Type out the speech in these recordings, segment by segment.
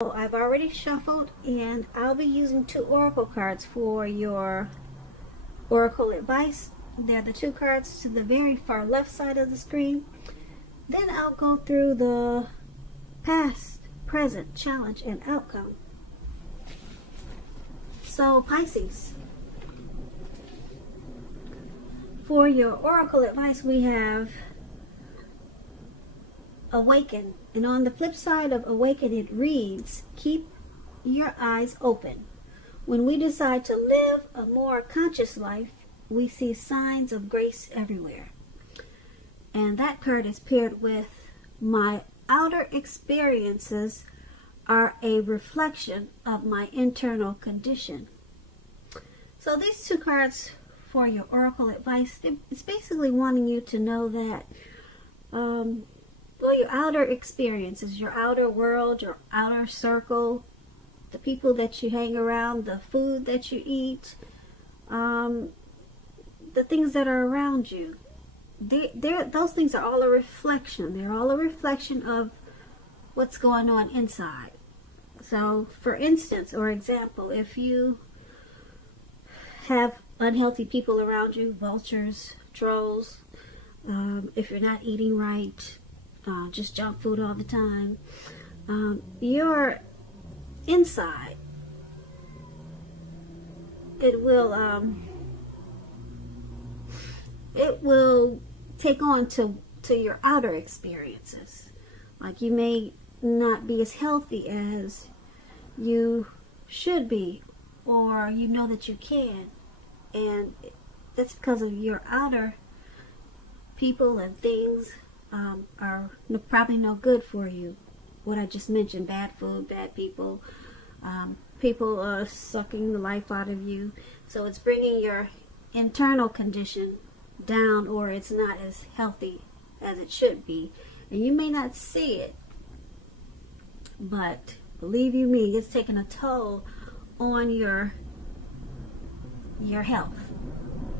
So I've already shuffled, and I'll be using two oracle cards for your oracle advice. They're the two cards to the very far left side of the screen. Then I'll go through the past, present, challenge, and outcome. So Pisces, for your oracle advice, we have awaken. And on the flip side of awaken, it reads, keep your eyes open. When we decide to live a more conscious life, we see signs of grace everywhere. And that card is paired with my outer experiences are a reflection of my internal condition. So these two cards for your oracle advice, it's basically wanting you to know that your outer experiences, your outer world, your outer circle, the people that you hang around, the food that you eat, the things that are around you, those things are all a reflection. They're all a reflection of what's going on inside. So, for instance, or example, if you have unhealthy people around you, vultures, trolls, if you're not eating right, just junk food all the time, your inside, it will take on to your outer experiences. Like, you may not be as healthy as you should be, or you know that you can, and that's because of your outer people and things are probably no good for you. What I just mentioned, bad food, bad people, people sucking the life out of you. So it's bringing your internal condition down, or it's not as healthy as it should be. And you may not see it, but believe you me, it's taking a toll on your health.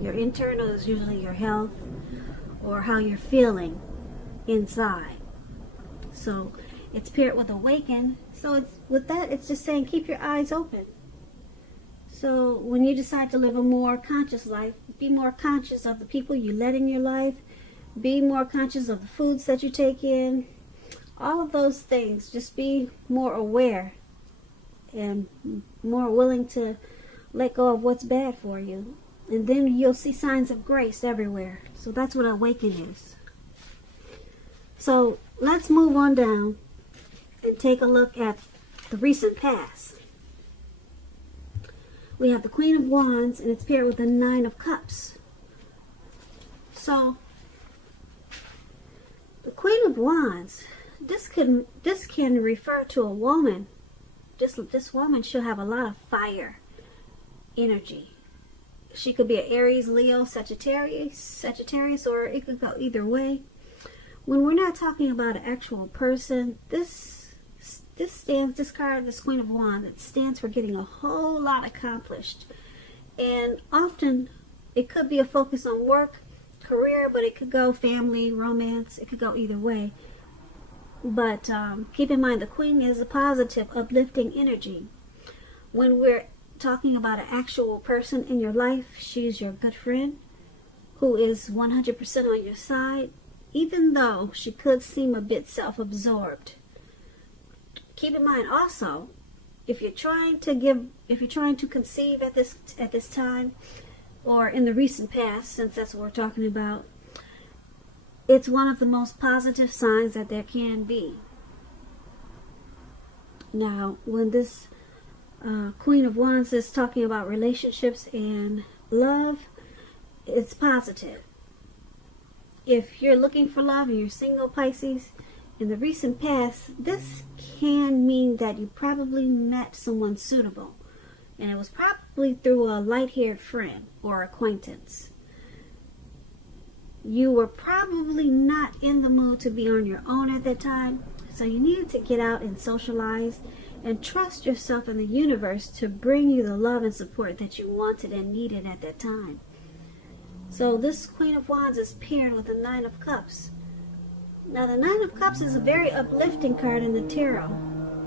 Your internal is usually your health or how you're feeling inside. So it's paired with awaken. So it's just saying keep your eyes open. So when you decide to live a more conscious life, be more conscious of the people you let in your life. Be more conscious of the foods that you take in. All of those things. Just be more aware and more willing to let go of what's bad for you. And then you'll see signs of grace everywhere. So that's what awaken is. So let's move on down and take a look at the recent past. We have the Queen of Wands, and it's paired with the Nine of Cups. So the Queen of Wands, this can refer to a woman. This woman should have a lot of fire energy. She could be an Aries, Leo, Sagittarius, or it could go either way. When we're not talking about an actual person, this card, this Queen of Wands, it stands for getting a whole lot accomplished. And often it could be a focus on work, career, but it could go family, romance. It could go either way. But keep in mind, the Queen is a positive, uplifting energy. When we're talking about an actual person in your life, she's your good friend who is 100% on your side, even though she could seem a bit self-absorbed. Keep in mind also, if you're trying to conceive at this time, or in the recent past, since that's what we're talking about, it's one of the most positive signs that there can be. Now, when this Queen of Wands is talking about relationships and love, it's positive. If you're looking for love and you're single, Pisces, in the recent past, this can mean that you probably met someone suitable. And it was probably through a light-haired friend or acquaintance. You were probably not in the mood to be on your own at that time. So you needed to get out and socialize and trust yourself and the universe to bring you the love and support that you wanted and needed at that time. So this Queen of Wands is paired with the Nine of Cups. Now the Nine of Cups is a very uplifting card in the tarot.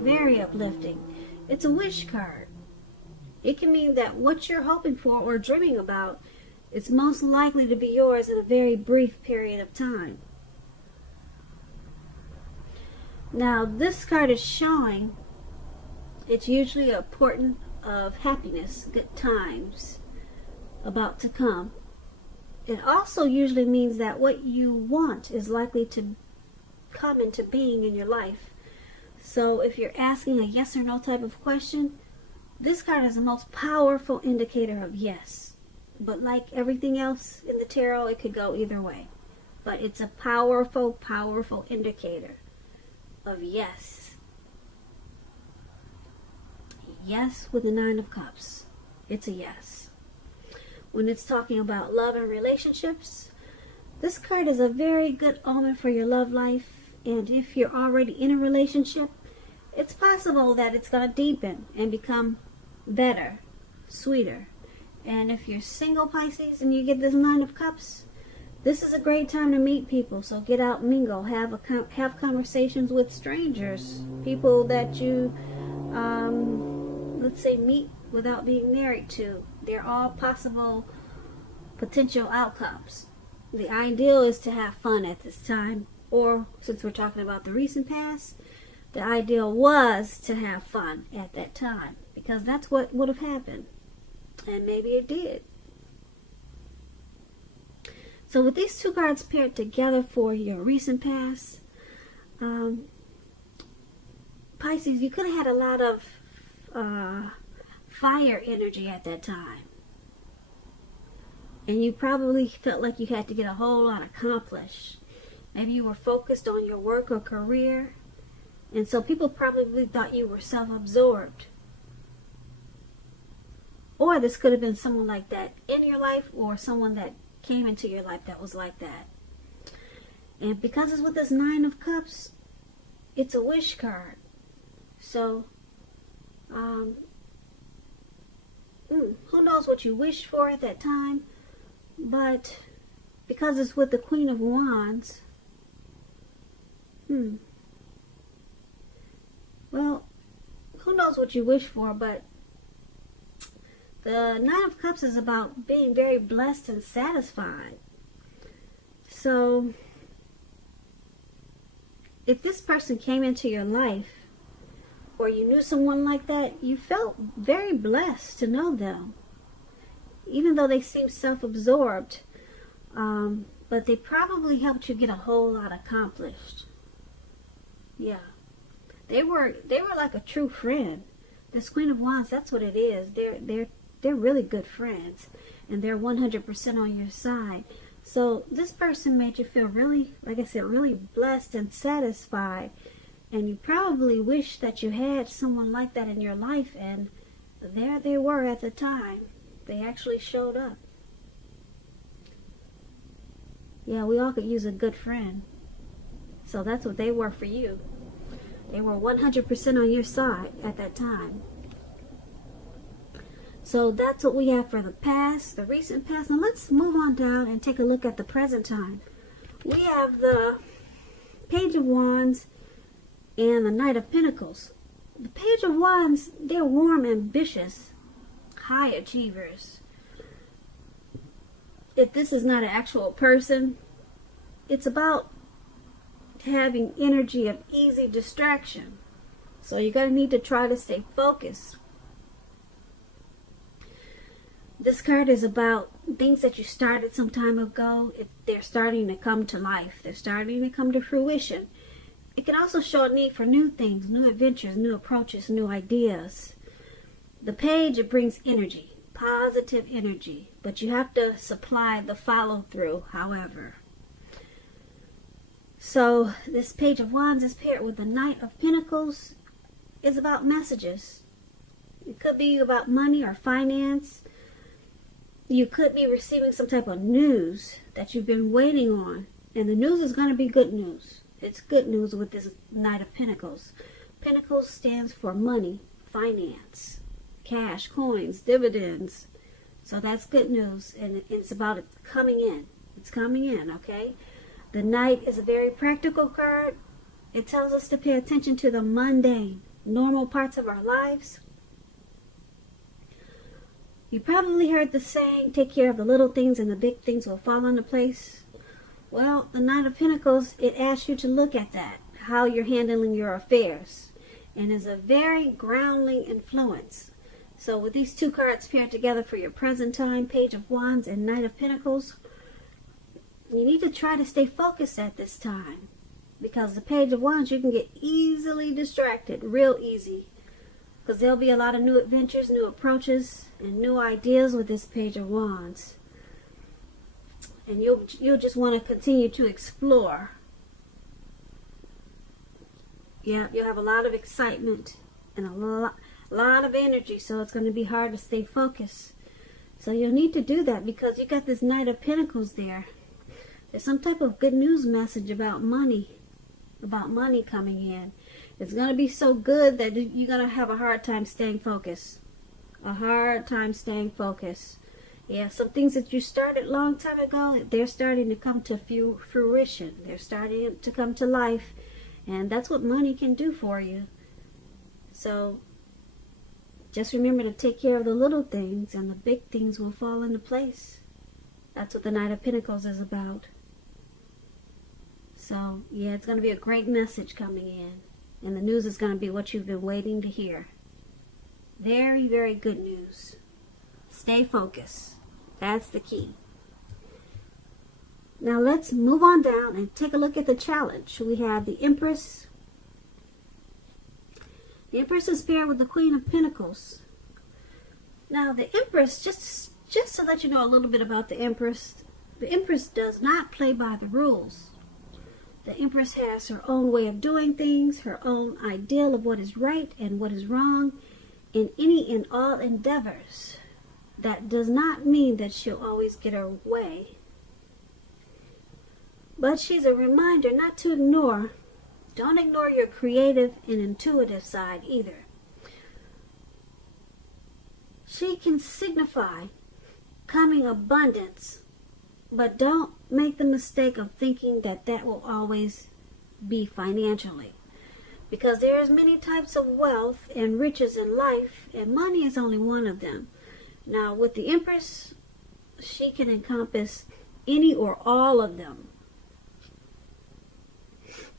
Very uplifting. It's a wish card. It can mean that what you're hoping for or dreaming about is most likely to be yours in a very brief period of time. Now, this card is showing it's usually a portent of happiness, good times about to come. It also usually means that what you want is likely to come into being in your life. So if you're asking a yes or no type of question, this card is the most powerful indicator of yes. But like everything else in the tarot, it could go either way. But it's a powerful, powerful indicator of yes. Yes with the Nine of Cups. It's a yes. When it's talking about love and relationships, this card is a very good omen for your love life. And if you're already in a relationship, it's possible that it's going to deepen and become better, sweeter. And if you're single, Pisces, and you get this Nine of Cups, this is a great time to meet people. So get out, mingle, have conversations with strangers, people that you, let's say, meet without being married to. They're all possible potential outcomes. The ideal is to have fun at this time. Or, since we're talking about the recent past, the ideal was to have fun at that time. Because that's what would have happened. And maybe it did. So with these two cards paired together for your recent past, Pisces, you could have had a lot of fire energy at that time. And you probably felt like you had to get a whole lot accomplished. Maybe you were focused on your work or career. And so people probably thought you were self-absorbed. Or this could have been someone like that in your life, or someone that came into your life that was like that. And because it's with this Nine of Cups, it's a wish card. So, who knows what you wished for at that time, but because it's with the Queen of Wands, well, who knows what you wish for, but the Nine of Cups is about being very blessed and satisfied. So, if this person came into your life, or you knew someone like that, you felt very blessed to know them. Even though they seemed self-absorbed, but they probably helped you get a whole lot accomplished. Yeah. They were like a true friend. This Queen of Wands, that's what it is. They're really good friends, and they're 100% on your side. So this person made you feel really, like I said, really blessed and satisfied. And you probably wish that you had someone like that in your life, and there they were at the time. They actually showed up. Yeah, we all could use a good friend. So that's what they were for you. They were 100% on your side at that time. So that's what we have for the past, the recent past. Now let's move on down and take a look at the present time. We have the Page of Wands and the Knight of Pentacles. The Page of Wands, they're warm, ambitious, high achievers. If this is not an actual person, it's about having energy of easy distraction. So you're going to need to try to stay focused. This card is about things that you started some time ago. They're starting to come to life. They're starting to come to fruition. It can also show a need for new things, new adventures, new approaches, new ideas. The page, it brings energy, positive energy. But you have to supply the follow-through, however. So this Page of Wands is paired with the Knight of Pentacles. It's about messages. It could be about money or finance. You could be receiving some type of news that you've been waiting on. And the news is going to be good news. It's good news with this Knight of Pentacles. Pentacles stands for money, finance, cash, coins, dividends. So that's good news. And it's about it coming in. It's coming in, okay? The Knight is a very practical card. It tells us to pay attention to the mundane. normal parts of our lives. You probably heard the saying, take care of the little things and the big things will fall into place. Well, the Knight of Pentacles, it asks you to look at that, how you're handling your affairs, and is a very grounding influence. So with these two cards paired together for your present time, Page of Wands and Knight of Pentacles, you need to try to stay focused at this time, because the Page of Wands, you can get easily distracted, real easy, because there'll be a lot of new adventures, new approaches, and new ideas with this Page of Wands. And you'll just want to continue to explore. Yeah, you'll have a lot of excitement and a lot of energy, so it's going to be hard to stay focused. So you'll need to do that because you got this Knight of Pentacles there. There's some type of good news message about money coming in. It's going to be so good that you're going to have a hard time staying focused. A hard time staying focused. Yeah, some things that you started a long time ago, they're starting to come to fruition. They're starting to come to life. And that's what money can do for you. So just remember to take care of the little things and the big things will fall into place. That's what the Knight of Pentacles is about. So, yeah, it's going to be a great message coming in. And the news is going to be what you've been waiting to hear. Very, very good news. Stay focused. That's the key. Now let's move on down and take a look at the challenge. We have the Empress. The Empress is paired with the Queen of Pentacles. Now the Empress, just to let you know a little bit about the Empress does not play by the rules. The Empress has her own way of doing things, her own ideal of what is right and what is wrong in any and all endeavors. That does not mean that she'll always get her way. But she's a reminder not to ignore. Don't ignore your creative and intuitive side either. She can signify coming abundance, but don't make the mistake of thinking that that will always be financially. Because there's many types of wealth and riches in life, and money is only one of them. Now, with the Empress, she can encompass any or all of them.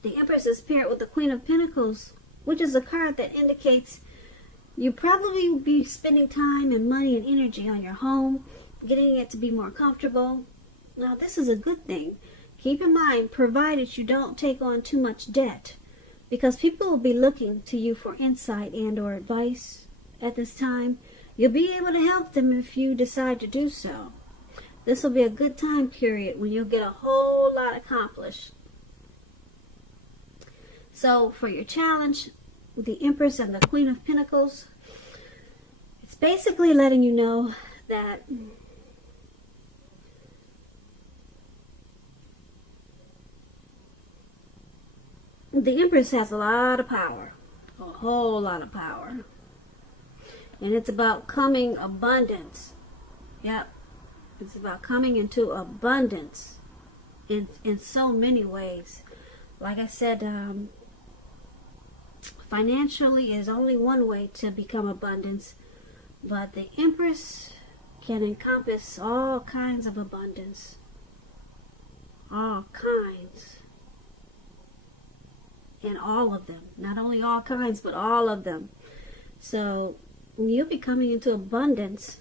The Empress is paired with the Queen of Pentacles, which is a card that indicates you probably will be spending time and money and energy on your home, getting it to be more comfortable. Now, this is a good thing. Keep in mind, provided you don't take on too much debt, because people will be looking to you for insight and or advice at this time. You'll be able to help them if you decide to do so. This will be a good time period when you'll get a whole lot accomplished. So for your challenge with the Empress and the Queen of Pentacles, it's basically letting you know that the Empress has a lot of power, a whole lot of power. And it's about coming abundance. Yep. It's about coming into abundance in so many ways. Like I said, financially is only one way to become abundance. But the Empress can encompass all kinds of abundance. All kinds. And all of them. Not only all kinds, but all of them. So you'll be coming into abundance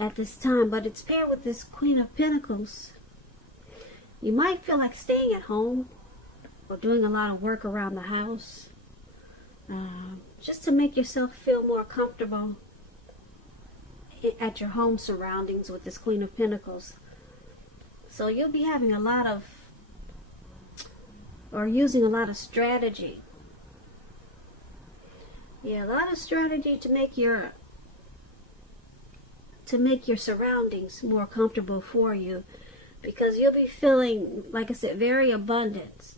at this time, but it's paired with this Queen of Pentacles. You might feel like staying at home or doing a lot of work around the house just to make yourself feel more comfortable at your home surroundings with this Queen of Pentacles. So you'll be having a lot of, or using a lot of strategy. Yeah, a lot of strategy to make your surroundings more comfortable for you, because you'll be feeling, like I said, very abundant.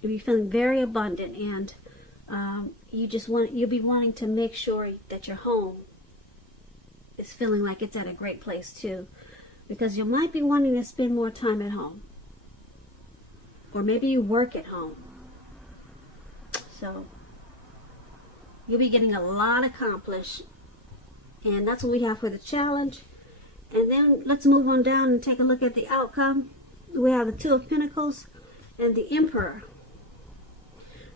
You'll be feeling very abundant, and you'll be wanting to make sure that your home is feeling like it's at a great place too, because you might be wanting to spend more time at home, or maybe you work at home. So you'll be getting a lot accomplished. And that's what we have for the challenge. And then let's move on down and take a look at the outcome. We have the Two of Pentacles and the Emperor.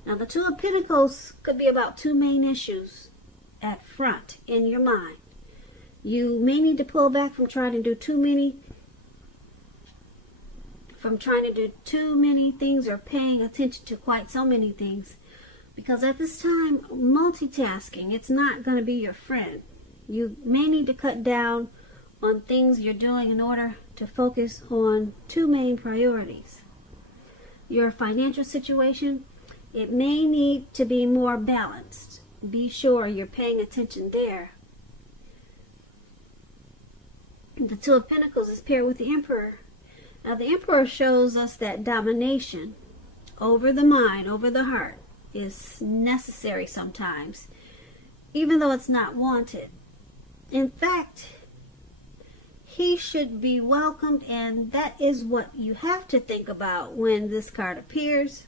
Now the Two of Pentacles could be about two main issues at front in your mind. You may need to pull back from trying to do too many things or paying attention to quite so many things. Because at this time, multitasking, it's not going to be your friend. You may need to cut down on things you're doing in order to focus on two main priorities. Your financial situation, it may need to be more balanced. Be sure you're paying attention there. The Two of Pentacles is paired with the Emperor. Now the Emperor shows us that domination over the mind, over the heart, is necessary sometimes, even though it's not wanted. In fact, he should be welcomed, and that is what you have to think about when this card appears.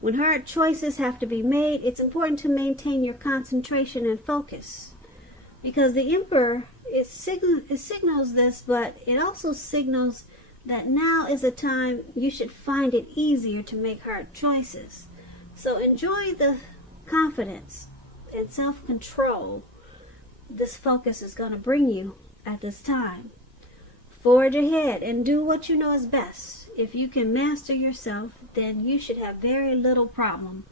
When hard choices have to be made, it's important to maintain your concentration and focus, because the Emperor, it signals this, but it also signals that now is a time you should find it easier to make hard choices. So enjoy the confidence and self-control this focus is going to bring you at this time. Forge ahead and do what you know is best. If you can master yourself, then you should have very little problem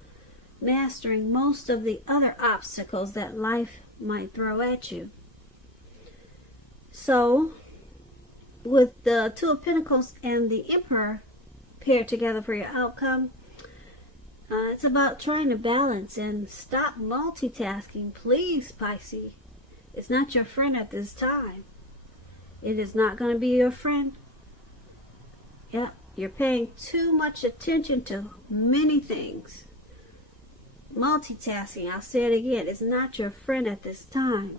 mastering most of the other obstacles that life might throw at you. So, with the Two of Pentacles and the Emperor paired together for your outcome, it's about trying to balance and stop multitasking. Please, Pisces. It's not your friend at this time. It is not going to be your friend. Yeah, you're paying too much attention to many things. Multitasking, I'll say it again, is not your friend at this time.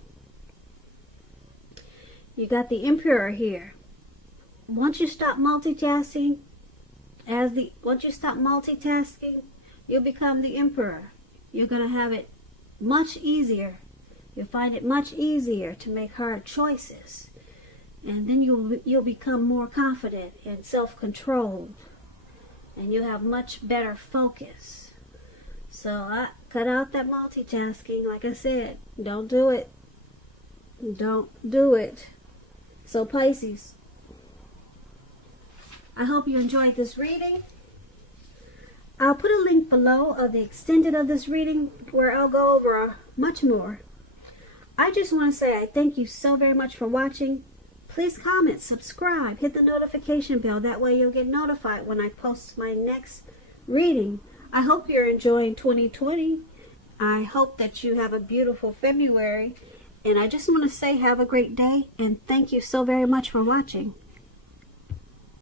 You got the Emperor here. Once you stop multitasking, you'll become the Emperor. You're going to have it much easier. You'll find it much easier to make hard choices. And then you'll become more confident and self-controlled. And you'll have much better focus. So cut out that multitasking. Like I said, don't do it. Don't do it. So Pisces, I hope you enjoyed this reading. I'll put a link below of the extended of this reading where I'll go over much more. I just want to say I thank you so very much for watching. Please comment, subscribe, hit the notification bell. That way you'll get notified when I post my next reading. I hope you're enjoying 2020. I hope that you have a beautiful February. And I just want to say have a great day and thank you so very much for watching.